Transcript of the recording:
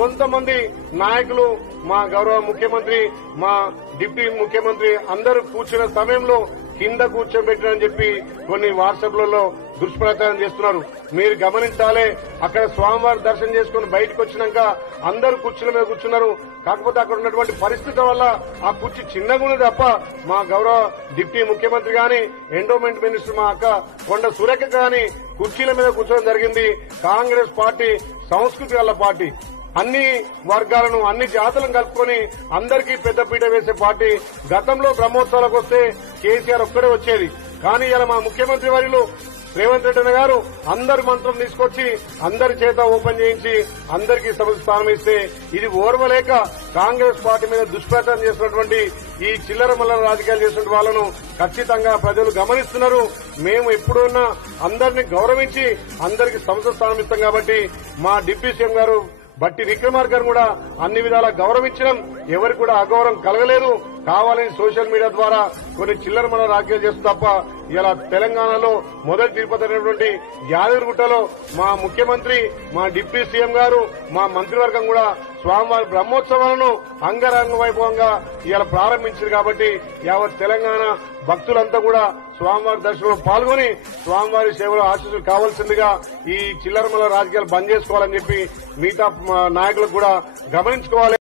కొంతమంది నాయకులు మా గౌరవ ముఖ్యమంత్రి మా డిప్యూటీ ముఖ్యమంత్రి అందరూ కూర్చున్న సమయంలో కింద కూర్చోబెట్టారని చెప్పి కొన్ని వాట్సాప్లలో దుష్ప్రచారం చేస్తున్నారు. మీరు గమనించాలి, అక్కడ స్వామివారి దర్శనం చేసుకుని బయటకు వచ్చినాక అందరూ కుర్చీల మీద కూర్చున్నారు. కాకపోతే అక్కడ ఉన్నటువంటి పరిస్థితి వల్ల ఆ కుర్చీ చిన్నగా ఉన్నది తప్ప మా గౌరవ డిప్యూటీ ముఖ్యమంత్రి గాని ఎండోమెంట్ మినిస్టర్ మా అక్క కొండ సురేఖ గాని కుర్చీల మీద కూర్చోవడం జరిగింది. కాంగ్రెస్ పార్టీ సంస్కృతి గల పార్టీ, అన్ని వర్గాలను అన్ని జాతులను కలుపుకొని అందరికీ పెద్దపీట వేసే పార్టీ. గతంలో బ్రహ్మోత్సవాలకు వస్తే కేసీఆర్ ఒక్కడే వచ్చేది, కానీ ఇలా మా ముఖ్యమంత్రి వర్యులు రేవంత్ రెడ్డి గారు అందరి మంత్రం తీసుకొచ్చి అందరి చేత ఓపెన్ చేయించి అందరికీ సభ స్థానం ఇస్తే ఇది ఓర్వలేక కాంగ్రెస్ పార్టీ మీద దుష్ప్రచారం చేసినటువంటి ఈ చిల్లర మల్లర రాజకీయాలు చేసిన వాళ్ళను ఖచ్చితంగా ప్రజలు గమనిస్తున్నారు. మేము ఎప్పుడున్నా అందరినీ గౌరవించి అందరికీ సంస్థ స్థానం ఇస్తాం కాబట్టి మా డిప్యూటీ సీఎం గారు బట్టి విక్రమార్క గారు కూడా అన్ని విధాలా గౌరవించడం, ఎవరికి కూడా అగౌరవం కలగలేదు. కావాలని సోషల్ మీడియా ద్వారా కొన్ని చిల్లర మన రాజకీయాలు చేస్తూ తప్ప ఇలా తెలంగాణలో మొదటి తిరుపతి అయినటువంటి యాదగిరిగుట్టలో మా ముఖ్యమంత్రి మా డిప్యూటీ సీఎం గారు మా మంత్రివర్గం కూడా స్వామివారి బ్రహ్మోత్సవాలను అంగరంగ వైభవంగా ఇలా ప్రారంభించారు. కాబట్టి యావత్ తెలంగాణ భక్తులంతా కూడా స్వామివారి దర్శనంలో పాల్గొని స్వామివారి సేవలో ఆశీస్సులు కావాల్సిందిగా ఈ చిల్లరమల రాజకీయాలు బంద్ చేసుకోవాలని చెప్పి మిగతా నాయకులకు కూడా గమనించుకోవాలి.